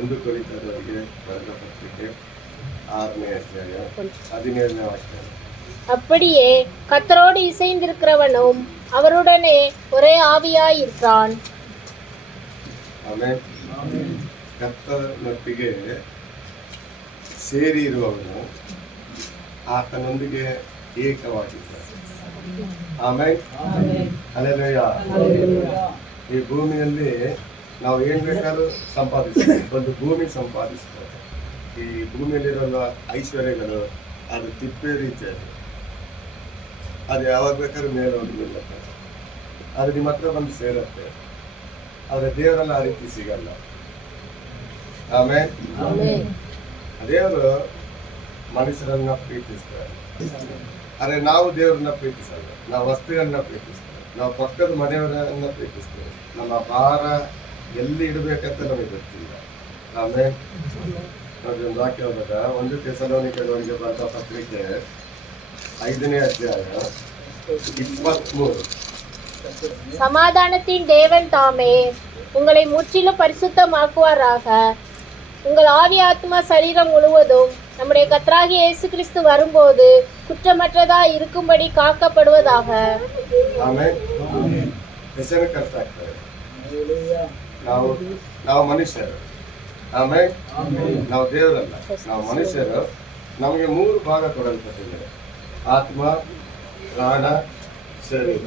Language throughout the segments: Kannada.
ಒಂದು ಕೊರಿಂಥದವರಿಗೆ ಬರೆದ ಪತ್ರಿಕೆ 6ನೇ ಅಧ್ಯಾಯ 17ನೇ ವಾಕ್ಯ. அப்படியே கர்த்தரோடு இசைந்திருக்கிறவனும் அவருடனே ஒரೇ ஆவியாயிருக்கிறான். ಆಮೇಲೆ ಕರ್ತನೊಟ್ಟಿಗೆ ಸೇರಿ ಇರುವವನು ಆತನೊಂದಿಗೆ ಏಕವಾಗಿದ್ದಾನೆ. ಆಮೇಲೆ ಹಲ್ಲೆಲೂಯಾ. ಈ ಭೂಮಿಯಲ್ಲಿ ನಾವು ಏನ್ ಬೇಕಾದ್ರೂ ಸಂಪಾದಿಸ್ತೀವಿ, ಒಂದು ಭೂಮಿ ಸಂಪಾದಿಸ್ತಾರೆ. ಈ ಭೂಮಿಯಲ್ಲಿರೋ ಐಶ್ವರ್ಯಗಳು ಅದು ತಿಪ್ಪೆ ರೀತಿಯಲ್ಲಿ ಅದು ಯಾವಾಗ ಬೇಕಾದ್ರೂ ಮೇಲೆ ಹೋಗಿಲ್ಲ, ಅದು ನಿಮ್ಮ ಹತ್ರ ಬಂದು ಸೇರುತ್ತೆ. ಆದರೆ ದೇವರೆಲ್ಲ ಆ ರೀತಿ ಸಿಗಲ್ಲ. ಆಮೇಲೆ ದೇವರು ಮನುಷ್ಯರನ್ನ ಪ್ರೀತಿಸ್ತಾರೆ, ಆದರೆ ನಾವು ದೇವರನ್ನ ಪ್ರೀತಿಸಲ್ಲ. ನಾವು ವಸ್ತುಗಳನ್ನ ಪ್ರೀತಿಸ್ತೇವೆ, ನಾವು ಪಕ್ಕದ ಮನೆಯವರನ್ನ ಪ್ರೀತಿಸ್ತೇವೆ. ನಮ್ಮ ಭಾರ ಎಲ್ಲಿ ಇಡಬೇಕಂತ ನಮಗೆ ಗೊತ್ತಿಲ್ಲ. ಆಮೇಲೆ ನೋಡಿ, ಒಂದು ವಾಕ್ಯ ಹೋದಾಗ 1 ಥೆಸಲೋನಿಕದವರಿಗೆ ಬರೆದ ಪತ್ರಿಕೆ 5ನೇ ಅಧ್ಯಾಯ 23. சமாதானத்தின் தேவன் தாமே உங்களை முற்றிலும் பரிசுத்தமாக்குவாராக. உங்கள் ஆவி ஆத்மா சரீரம் முழுவதும் நம்முடைய கர்த்தராகிய இயேசு கிறிஸ்து வரும்போது குற்றமற்றதா இருக்கும்படி காக்கப்படுவதாக. ನಾವು ಮನುಷ್ಯರು, ಆಮೇಲೆ ನಾವು ದೇವರಲ್ಲ, ನಾವು ಮನುಷ್ಯರು. ನಮಗೆ 3 ಭಾಗ ಕೊಡಲ್ಪಟ್ಟಿದೆ: ಆತ್ಮ, ಪ್ರಾಣ, ಶರೀರ.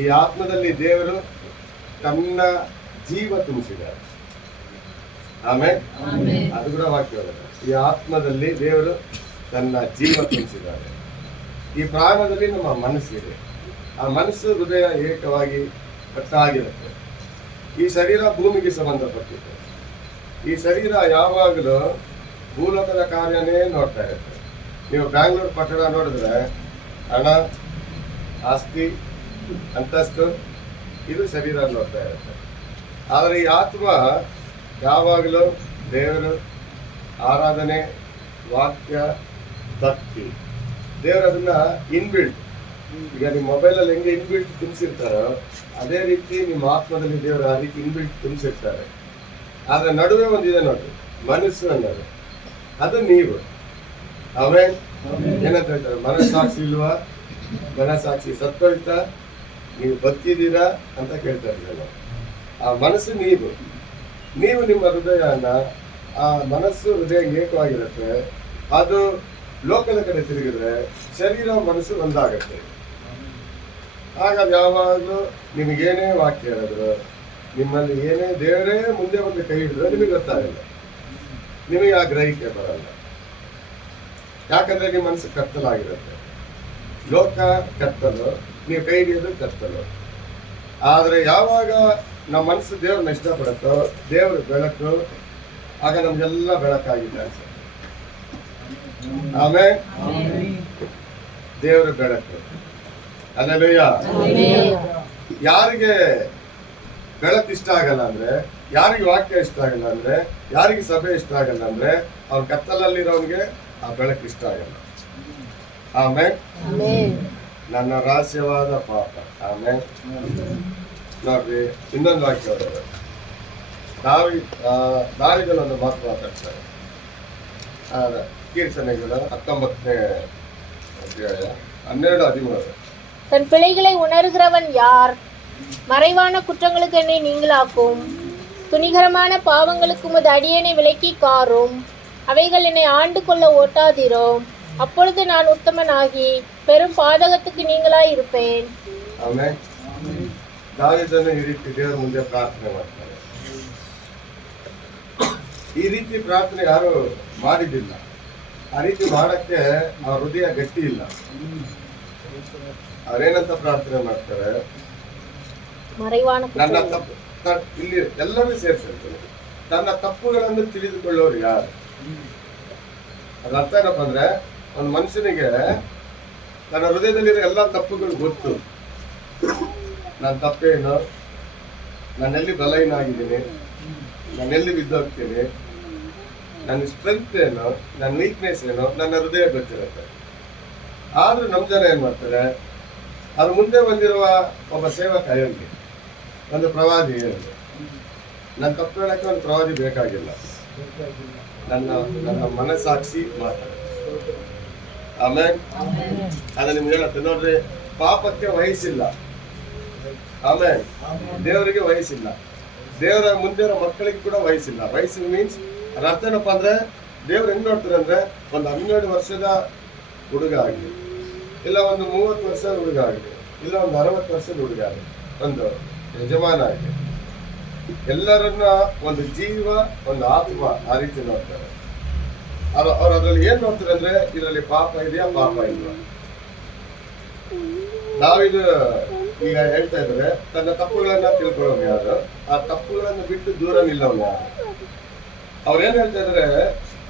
ಈ ಆತ್ಮದಲ್ಲಿ ದೇವರು ತನ್ನ ಜೀವ ತುಂಬಿಸಿದ್ದಾರೆ. ಆಮೇಲೆ ಅದು ಕೂಡ ವಾಕ್ಯ. ಈ ಆತ್ಮದಲ್ಲಿ ದೇವರು ತನ್ನ ಜೀವ ತುಂಬಿಸಿದ್ದಾರೆ. ಈ ಪ್ರಾಣದಲ್ಲಿ ನಮ್ಮ ಮನಸ್ಸಿದೆ. ಆ ಮನಸ್ಸು ಹೃದಯ ಏಕವಾಗಿ ಕಟ್ಟಾಗಿರುತ್ತೆ. ಈ ಶರೀರ ಭೂಮಿಗೆ ಸಂಬಂಧಪಟ್ಟಿದೆ. ಈ ಶರೀರ ಯಾವಾಗಲೂ ಭೂಲೋಕದ ಕಾರ್ಯನೇ ನೋಡ್ತಾ ಇರುತ್ತೆ. ನೀವು ಬ್ಯಾಂಗ್ಳೂರು ಪಟ್ಟಣ ನೋಡಿದ್ರೆ ಹಣ, ಆಸ್ತಿ, ಅಂತಸ್ತು, ಇದು ಶರೀರ ನೋಡ್ತಾ ಇರುತ್ತೆ. ಆದರೆ ಈ ಆತ್ಮ ಯಾವಾಗಲೂ ದೇವರು, ಆರಾಧನೆ, ವಾಕ್ಯ, ಭಕ್ತಿ. ದೇವರು ಅದನ್ನ ಇನ್ಬಿಲ್ಟ್, ಈಗ ನಿಮ್ಮ ಮೊಬೈಲಲ್ಲಿ ಹೆಂಗೆ ಇನ್ಬಿಲ್ಟ್ ತುಂಬಿಸಿರ್ತಾರೋ ಅದೇ ರೀತಿ ನಿಮ್ಮ ಆತ್ಮದಲ್ಲಿ ದೇವರು ಆ ರೀತಿ ಇನ್ಬಿಲ್ಟ್ ತುಂಬಿಸಿರ್ತಾರೆ. ಆದರೆ ನಡುವೆ ಒಂದಿದೆ ನೋಡಿ, ಮನಸ್ಸು ಅನ್ನೋದು, ಅದು ನೀವು. ಆಮೇಲೆ ಏನಂತ ಹೇಳ್ತಾರೆ? ಮನಸ್ಸಾಕ್ಷಿ ಇಲ್ವಾ? ಮನಸ್ಸಾಕ್ಷಿ ಸತ್ತೋಯ್ತಾ? ನೀವು ಬದುಕಿದ್ದೀರಾ ಅಂತ ಕೇಳ್ತಾ ಇದ್ದೀರಲ್ಲ. ಆ ಮನಸ್ಸು ನೀವು ನಿಮ್ಮ ಹೃದಯನ, ಆ ಮನಸ್ಸು ಹೃದಯ ಏಕವಾಗಿರುತ್ತೆ. ಅದು ಲೋಕದ ಕಡೆ ತಿರುಗಿದ್ರೆ ಶರೀರ ಮನಸ್ಸು ಒಂದಾಗತ್ತೆ. ಹಾಗಾಗಿ ಯಾವಾಗಲೂ ನಿಮಗೇನೇ ವಾಕ್ಯ ಹೇಳಿದ್ರು, ನಿಮ್ಮಲ್ಲಿ ಏನೇ ದೇವರೇ ಮುಂದೆ ಒಂದು ಕೈ ಹಿಡಿದ್ರೆ ನಿಮಗೆ ಗೊತ್ತಾಗಲ್ಲ, ನಿಮಗೆ ಆ ಗ್ರಹಿಕೆ ಬರಲ್ಲ. ಯಾಕಂದ್ರೆ ನಿಮ್ಮ ಮನಸ್ಸು ಕತ್ತಲಾಗಿರುತ್ತೆ. ಲೋಕ ಕತ್ತಲು, ನೀವು ಕೈ ಹಿಡಿಯೋದು ಕತ್ತಲು. ಆದರೆ ಯಾವಾಗ ನಮ್ಮ ಮನಸ್ಸು ದೇವ್ರನ್ನ ಇಷ್ಟಪಡುತ್ತೋ, ದೇವ್ರ ಬೆಳಕು, ಆಗ ನಮ್ಗೆಲ್ಲ ಬೆಳಕಾಗಿದೆ ಅನ್ಸುತ್ತೆ. ಆಮೇಲೆ ದೇವರ ಬೆಳಕು. ಹಲ್ಲೆಲೂಯಾ. ಯಾರಿಗೆ ಬೆಳಕು ಇಷ್ಟ ಆಗಲ್ಲ ಅಂದ್ರೆ, ಯಾರಿಗೆ ವಾಕ್ಯ ಇಷ್ಟ ಆಗಲ್ಲ ಅಂದ್ರೆ, ಯಾರಿಗೆ ಸಭೆ ಇಷ್ಟ ಆಗಲ್ಲ ಅಂದ್ರೆ, ಅವ್ರ ಕತ್ತಲಲ್ಲಿರೋನ್ಗೆ ಆ ಬೆಳಕು ಇಷ್ಟ ಆಗಲ್ಲ. ಆಮೇಲೆ ನನ್ನ ರಹಸ್ಯವಾದ ಪಾಪ. ಆಮೇಲೆ ನೋಡ್ರಿ, ಇನ್ನೊಂದು ವಾಕ್ಯ ಹೋದರೆ ದಾವಿದನೊಂದು ಮಾತು ಮಾತಾಡ್ತಾರೆ. ಕೀರ್ತನೆಗಳು 19ನೇ ಅಧ್ಯಾಯ 12-13. தன் பிழைகளை உணர்கிறவன் யார்? மறைவான குற்றங்களுக்கு என்னை நீங்களாக்கும். துணிகரமான பாவங்களுக்கு உமது அடியேனை விலக்கி காரும். அவைகள் என்னை ஆண்டு கொள்ள ஓட்டாதிரோம். அப்பொழுது நான் உத்தமனாகி பெரும் பாதகத்துக்கு நீங்களாய் இருப்பேன். ಆಮೇಲೆ ದಾವೀದನು ಈ ರೀತಿ ದೇವರ ಮುಂದೆ ಪ್ರಾರ್ಥನೆ ಮಾಡ್ತಾರೆ. ಈ ರೀತಿ ಪ್ರಾರ್ಥನೆ ಯಾರು ಮಾಡಿದ್ದಿಲ್ಲ. ಆ ರೀತಿ ಮಾಡಕ್ಕೆ ಅವ್ರ ಹೃದಯ ಗಟ್ಟಿ ಇಲ್ಲ. ಅವ್ರೇನಂತ ಪ್ರಾರ್ಥನೆ ಮಾಡ್ತಾರೆ? ನನ್ನ ತಪ್ಪು, ಇಲ್ಲಿ ಎಲ್ಲರೂ ಸೇರಿಸಿರ್ತಾರೆ. ತನ್ನ ತಪ್ಪುಗಳನ್ನು ತಿಳಿದುಕೊಳ್ಳೋರು ಯಾರು? ಅದ್ರ ಅರ್ಥ ಏನಪ್ಪ ಅಂದ್ರೆ, ಒಂದು ಮನುಷ್ಯನಿಗೆ ತನ್ನ ಹೃದಯದಲ್ಲಿರೋ ಎಲ್ಲ ತಪ್ಪುಗಳು ಗೊತ್ತು. ನನ್ನ ತಪ್ಪೇನು, ನಾನೆಲ್ಲಿ ಬಲಹೀನಾಗಿದ್ದೀನಿ, ನಾನೆಲ್ಲಿ ಬಿದ್ದೋಗ್ತೀನಿ, ನನ್ನ ಸ್ಟ್ರೆಂತ್ ಏನು, ನನ್ನ ವೀಕ್ನೆಸ್ ಏನು, ನನ್ನ ಹೃದಯ ಗೊತ್ತಿರುತ್ತೆ. ಆದ್ರೂ ನಮ್ಮ ಜನ ಏನ್ ಮಾಡ್ತಾರೆ? ಅದ್ರ ಮುಂದೆ ಬಂದಿರುವ ಒಬ್ಬ ಸೇವಕ ಹೇಳಿ, ಒಂದು ಪ್ರವಾದಿ ಹೇಳಿ, ನನ್ನ ತಪ್ಪು ಹೇಳಕ್ಕೆ ಒಂದು ಪ್ರವಾದಿ ಬೇಕಾಗಿಲ್ಲ. ನನ್ನ ನನ್ನ ಮನಸ್ಸಾಕ್ಷಿ ಮಾತಾಡುತ್ತೆ. ಆಮೇಲೆ ಅದ ನಿಮ್ಗೆ ಹೇಳತ್ತೆ ನೋಡ್ರಿ, ಪಾಪಕ್ಕೆ ವಯಸ್ಸಿಲ್ಲ. ಆಮೇಲೆ ದೇವರಿಗೆ ವಯಸ್ಸಿಲ್ಲ. ದೇವರ ಮುಂದೆ ಮಕ್ಕಳಿಗೆ ಕೂಡ ವಯಸ್ಸಿಲ್ಲ. ವಯಸ್ಸು ಮೀನ್ಸ್ ಅದ್ರ ಅರ್ಥ ಏನಪ್ಪ ಅಂದ್ರೆ, ದೇವ್ರು ಹೆಂಗ್ ನೋಡ್ತಾರೆ ಅಂದ್ರೆ, ಒಂದು 12 ವರ್ಷದ ಹುಡುಗ ಆಗಲಿ, ಇಲ್ಲ ಒಂದು 30 ವರ್ಷದ ಹುಡುಗ ಆಗಲಿ, ಇಲ್ಲ ಒಂದು 60 ವರ್ಷದ ಹುಡುಗ ಆಗಲಿ, ಒಂದು ಯಜಮಾನ ಆಗಲಿ, ಎಲ್ಲರನ್ನ ಒಂದು ಜೀವ, ಒಂದು ಆತ್ಮ, ಆ ರೀತಿ ನೋಡ್ತಾರೆ. ಅವ್ರು ಅದ್ರಲ್ಲಿ ಏನ್ ನೋಡ್ತಾರೆ ಅಂದ್ರೆ, ಇದರಲ್ಲಿ ಪಾಪ ಇದೆಯಾ, ಪಾಪ ಇಲ್ವಾ. ನಾವಿದು ಈಗ ಹೇಳ್ತಾ ಇದ್ರೆ, ತನ್ನ ತಪ್ಪುಗಳನ್ನ ತಿಳ್ಕೊಳ್ಳೋನು ಯಾರು, ಆ ತಪ್ಪುಗಳನ್ನು ಬಿಟ್ಟು ದೂರ ನಿಲ್ಲೋನು ಯಾರು. ಅವ್ರೇನ್ ಹೇಳ್ತಾ ಇದ್ರೆ,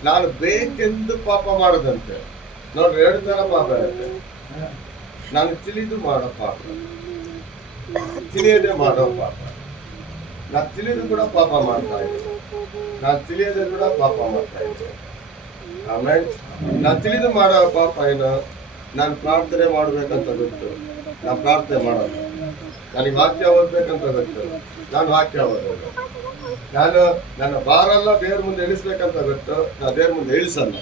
ನಾನು ಬೇಕೆಂದು ಪಾಪ ಮಾಡೋದಂತೆ. ನೋಡ್ರಿ, 2 ತರ ಪಾಪ ಇರುತ್ತೆ. ನಾನು ತಿಳಿದು ಮಾಡೋ ಪಾಪ, ತಿಳಿಯದೆ ಮಾಡೋ ಪಾಪ. ನಾನು ತಿಳಿದು ಕೂಡ ಪಾಪ ಮಾಡ್ತಾ ಇದ್ದೆ, ನಾನು ತಿಳಿಯದೆ ಕೂಡ ಪಾಪ ಮಾಡ್ತಾ ಇದ್ದೆ. ಆಮೇಲೆ ನಾನು ತಿಳಿದು ಮಾಡೋ ಪಾಪ ಏನು, ನಾನು ಪ್ರಾರ್ಥನೆ ಮಾಡ್ಬೇಕಂತ ಗೊತ್ತು, ನಾನು ಪ್ರಾರ್ಥನೆ ಮಾಡೋದು. ನನಗೆ ವಾಕ್ಯ ಓದ್ಬೇಕಂತ ಗೊತ್ತು, ನಾನು ವಾಕ್ಯ ಓದೋದು. ನಾನು ನನ್ನ ಭಾರ ಎಲ್ಲ ದೇವ್ರ ಮುಂದೆ ಇಳಿಸ್ಬೇಕಂತ ಗೊತ್ತು, ನಾನು ದೇವ್ರ ಮುಂದೆ ಇಳಿಸಲ್ಲ.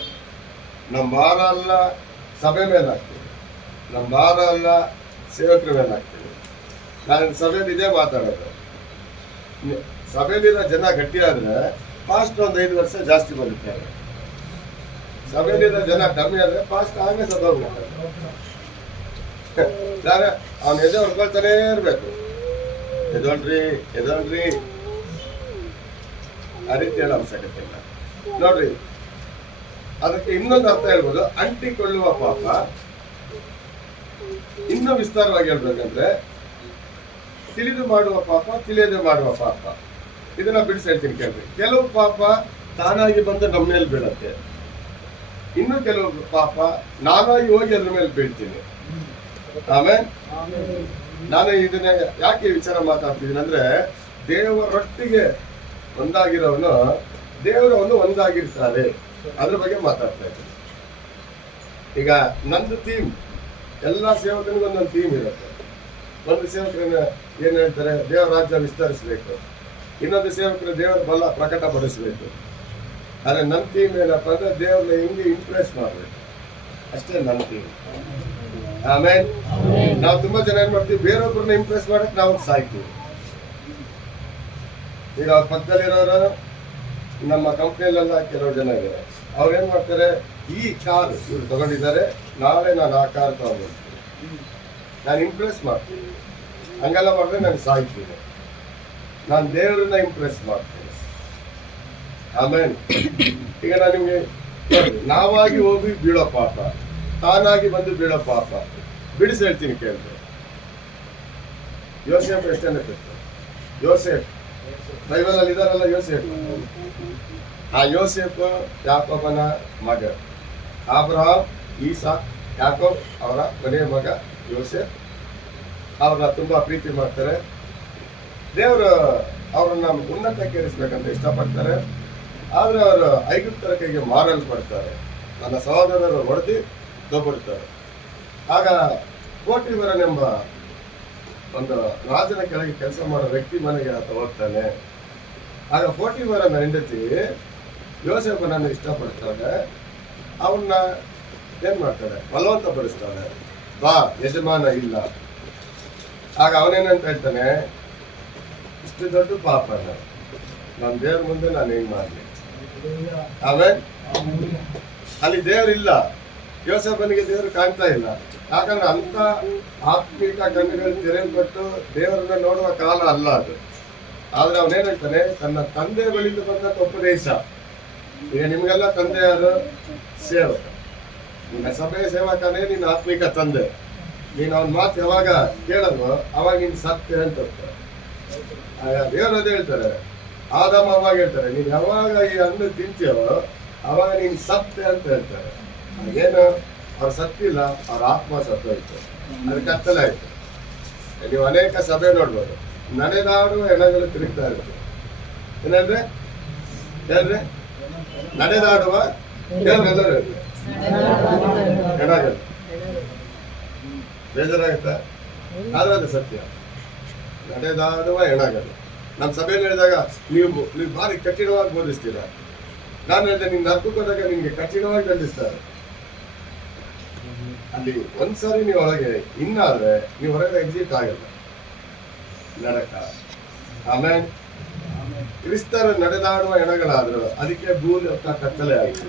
ನಮ್ಮ ಭಾರ ಎಲ್ಲ ಸಭೆ ಮೇಲೆ ಹಾಕ್ತೀನಿ, ನಮ್ಮ ಭಾರ ಎಲ್ಲ ಸೇವಕರ ಮೇಲೆ ಹಾಕ್ತೀನಿ. ನಾನು ಸಭೆಯಲ್ಲಿ ಇದೇ ಮಾತಾಡೋದು. ಸಭೆಯಲ್ಲಿರೋ ಜನ ಗಟ್ಟಿಯಾದ್ರೆ ಫಾಸ್ಟ್ ಒಂದು 5 ವರ್ಷ ಜಾಸ್ತಿ ಬದುಕ್ತಾರೆ. ಸಭೆಯಲ್ಲಿರೋ ಜನ ಕಮ್ಮಿ ಆದ್ರೆ ಫಾಸ್ಟ್ ಹಾಗೆ ಸಭೆ ಹೋಗ್ತಾರೆ. ಅವನ ಎದೆ ಹೊಡ್ಕೊಳ್ತಾನೇ ಇರ್ಬೇಕು, ಎದೊಳ್ರಿ ಎದೊಳ್ರಿ, ಆ ರೀತಿ ಎಲ್ಲ ಅವಶ್ಯಕತೆ ಇಲ್ಲ. ನೋಡ್ರಿ, ಅದಕ್ಕೆ ಇನ್ನೊಂದು ಅರ್ಥ ಹೇಳ್ಬೋದು, ಅಂಟಿಕೊಳ್ಳುವ ಪಾಪ. ಇನ್ನೂ ವಿಸ್ತಾರವಾಗಿ ಹೇಳ್ಬೇಕಂದ್ರೆ, ತಿಳಿದು ಮಾಡುವ ಪಾಪ, ತಿಳಿಯದೆ ಮಾಡುವ ಪಾಪ. ಇದನ್ನ ಬಿಡಿಸಿ ಹೇಳ್ತೀನಿ ಕೇಳ್ರಿ. ಕೆಲವು ಪಾಪ ತಾನಾಗಿ ಬಂದು ನಮ್ಮ ಮೇಲೆ ಬೀಳತ್ತೆ, ಇನ್ನು ಕೆಲವು ಪಾಪ ನಾನಾಗಿ ಹೋಗಿ ಅದ್ರ ಮೇಲೆ ಬೀಳ್ತೀನಿ. ಆಮೇಲೆ ನಾನು ಇದನ್ನ ಯಾಕೆ ವಿಚಾರ ಮಾತಾಡ್ತಿದ್ದೀನಿ ಅಂದ್ರೆ, ದೇವರೊಟ್ಟಿಗೆ ಒಂದಾಗಿರೋನು ದೇವರವನು ಒಂದಾಗಿರ್ತಾರೆ, ಅದ್ರ ಬಗ್ಗೆ ಮಾತಾಡ್ತಾ ಇದ್ದೀನಿ. ಈಗ ನಂದು ಥೀಮ್, ಎಲ್ಲ ಸೇವಕನಿಗೂ ಒಂದೊಂದು ಥೀಮ್ ಇರುತ್ತೆ. ಒಂದು ಸೇವಕರನ್ನ ಏನ್ ಹೇಳ್ತಾರೆ, ದೇವರ ರಾಜ್ಯ ವಿಸ್ತರಿಸಬೇಕು. ಇನ್ನೊಂದು ಸೇವಕರು ದೇವರ ಬಲ ಪ್ರಕಟಪಡಿಸಬೇಕು. ಆದ್ರೆ ನನ್ನ ಥೀಮ್ ಏನಪ್ಪ ಅಂದ್ರೆ, ದೇವ್ರನ್ನ ಹಿಂಗೆ ಇಂಪ್ರೆಸ್ ಮಾಡ್ಬೇಕು, ಅಷ್ಟೇ ನನ್ನ ಥೀಮ್. ಆಮೇಲೆ ನಾವು ತುಂಬಾ ಜನ ಏನ್ ಮಾಡ್ತೀವಿ, ಬೇರೊಬ್ಬರನ್ನ ಇಂಪ್ರೆಸ್ ಮಾಡಕ್ ನಾವು ಸಾಯ್ತೀವಿ. ಈಗ ಅವ್ರ ಪಕ್ಕದಲ್ಲಿರೋರು ನಮ್ಮ ಕಂಪ್ನಿಯಲ್ಲೆಲ್ಲ ಕೆಲವು ಜನ ಇದ್ದಾರೆ. ಅವ್ರು ಏನ್ ಮಾಡ್ತಾರೆ, ಈ ಕಾರ್ ಇವ್ರು ತಗೊಂಡಿದ್ದಾರೆ, ನಾಳೆ ನಾನು ಆ ಕಾರ್ ತಗೊಂಡ್ಬರ್ತೀನಿ, ನಾನು ಇಂಪ್ರೆಸ್ ಮಾಡ್ತೀನಿ. ಹಂಗೆಲ್ಲ ಮಾಡಿದ್ರೆ ನಾನು ಸಾಯ್ತೀನಿ. ನಾನು ದೇವರನ್ನ ಇಂಪ್ರೆಸ್ ಮಾಡ್ತೀನಿ. ಆಮೇಲೆ ಈಗ ನಾನು ನಿಮ್ಗೆ ನಾವಾಗಿ ಹೋಗಿ ಬೀಳೋ ಪಾಪ, ತಾನಾಗಿ ಬಂದು ಬೀಳೋ ಪಾಪ ಬಿಡಿಸಿ ಹೇಳ್ತೀನಿ ಕೇಳ್ತಾರೆ. ಯೋಸೇಫ್ ಎಷ್ಟನೇ ಬಿಟ್ಟು, ಯೋಸೇಫ್ ಬೈಬಲ್ ಅಲ್ಲಿ ಇದಾರಲ್ಲ, ಯೋಸೇಫ್. ಆ ಯೋಸೇಫ್ ಯಾಕೋಬನ ಮಗ. ಅಬ್ರಹಾಮ್, ಈಸಾಕ್, ಯಾಕೋಬ್ ಅವರ ಕೊನೆಯ ಮಗ ಯೋಸೇಫ್. ಅವ್ರನ್ನ ತುಂಬಾ ಪ್ರೀತಿ ಮಾಡ್ತಾರೆ. ದೇವರು ಅವ್ರನ್ನ ಉನ್ನತಕ್ಕೇರಿಸ್ಬೇಕಂತ ಇಷ್ಟಪಡ್ತಾರೆ. ಆದ್ರೆ ಅವರು ಐಗುಪ್ತರ ಕೈಗೆ ಮಾರಲ್ಪಡ್ತಾರೆ. ನನ್ನ ಸಹೋದರರು ಹೊಡೆದು ದೊಬ್ಬಡ್ತಾರೆ. ಆಗ ಪೋಟಿಫರನೆಂಬ ಒಂದು ರಾಜನ ಕೆಳಗೆ ಕೆಲಸ ಮಾಡೋ ವ್ಯಕ್ತಿ ಮನೆಗೆ ಆತ ಹೋಗ್ತಾನೆ. ಆಗ ಪೋಟಿಫರನ ಹೆಂಡತಿ ಯೋಸೇಫನನ್ನು ಇಷ್ಟಪಡ್ತಾಳೆ. ಅವನ್ನ ಏನ್ ಮಾಡ್ತಾಳೆ, ಬಲವಂತ ಪಡಿಸ್ತಾಳೆ, ಬಾ ಯಜಮಾನ ಇಲ್ಲ. ಆಗ ಅವನೇನಂತ ಹೇಳ್ತಾನೆ, ಇಷ್ಟು ದೊಡ್ಡ ಪಾಪನ ನನ್ನ ದೇವ್ರ ಮುಂದೆ ನಾನು ಹೆಂಗ್ ಮಾಡ್ಲಿ. ಆಮೇಲೆ ಅಲ್ಲಿ ದೇವ್ರಿಲ್ಲ, ಯೋಸೇಫನಿಗೆ ದೇವರು ಕಾಣ್ತಾ ಇಲ್ಲ. ಯಾಕಂದ್ರೆ ಅಂತ ಆತ್ಮಿಕ ಕಣ್ಣುಗಳು ತೆರೆಯಲ್ಪಟ್ಟು ದೇವರನ್ನ ನೋಡುವ ಕಾಲ ಅಲ್ಲ ಅದು. ಆದ್ರೆ ಅವನೇನ್ ಹೇಳ್ತಾನೆ, ತನ್ನ ತಂದೆ ಬಳಿಯಿಂದ ಬಂದಂತ ಉಪದೇಶ. ಈಗ ನಿಮ್ಗೆಲ್ಲ ತಂದೆ ಯಾರು, ಸೇವಕ. ನಿನ್ನ ಸಭೆಯ ಸೇವಕನೇ ನಿನ್ನ ಆತ್ಮಿಕ ತಂದೆ. ನೀನು ಅವನ ಮಾತು ಯಾವಾಗ ಕೇಳೋದು ಅವಾಗ ನಿನ್ ಸತ್ಯ ಅಂತ ದೇವರು ಅದೇ ಹೇಳ್ತಾರೆ. ಆದಾಮ ಅವಾಗ ಹೇಳ್ತಾರೆ, ನೀನ್ ಯಾವಾಗ ಈ ಹಣ್ಣು ತಿಂತೀಯೋ ಅವಾಗ ನೀನ್ ಸತ್ಯ ಅಂತ ಹೇಳ್ತಾರೆ. ಏನು, ಅವ್ರ ಸತ್ತಿಲ್ಲ, ಅವ್ರ ಆತ್ಮ ಸತ್ತೋಯ್ತು, ಅದು ಕತ್ತಲೆ ಆಯ್ತು. ನೀವು ಅನೇಕ ಸಭೆ ನೋಡ್ಬೋದು, ನಡೆದಾಡುವ ಹೆಣಗಳು ತಿರುಗ್ತಾ ಇರ್ತದೆ. ಏನಂದ್ರೆ ಹೇಳ್ರಿ, ನಡೆದಾಡುವ ಹೆಣಗಳು. ಬೇಜಾರಾಗುತ್ತಾ? ಆದ್ರೆ ಅದು ಸತ್ಯ. ನಡೆದಾಡುವ ಹೆಣಗಳು. ನಮ್ಮ ಸಭೆಯಲ್ಲಿ ಹೇಳಿದಾಗ ನೀವು ಭಾರಿ ಕಠಿಣವಾಗಿ ಬೋಧಿಸ್ತೀರ. ನಾನು ಹೇಳಿದೆ ನೀನು ನರ್ಕಕ್ಕೆ ಹೋದಾಗ ನಿಮ್ಗೆ ಕಠಿಣವಾಗಿ ದಂಡಿಸ್ತಾರೆ. ಅಲ್ಲಿ ಒಂದ್ಸಾರಿ ನೀವು ಒಳಗೆ ಇನ್ನಾದ್ರೆ ನೀವು ಹೊರಗಡೆ ಎಕ್ಸಿಟ್ ಆಗಲ್ಲ, ನರಕ. ಆಮೇಲೆ ಕ್ರಿಸ್ತರ ನಡೆದಾಡುವ ಎಣಗಳಾದ್ರು ಅದಕ್ಕೆ ಭೂಲೋಕ ಕತ್ತಲೆ ಆಯಿತು.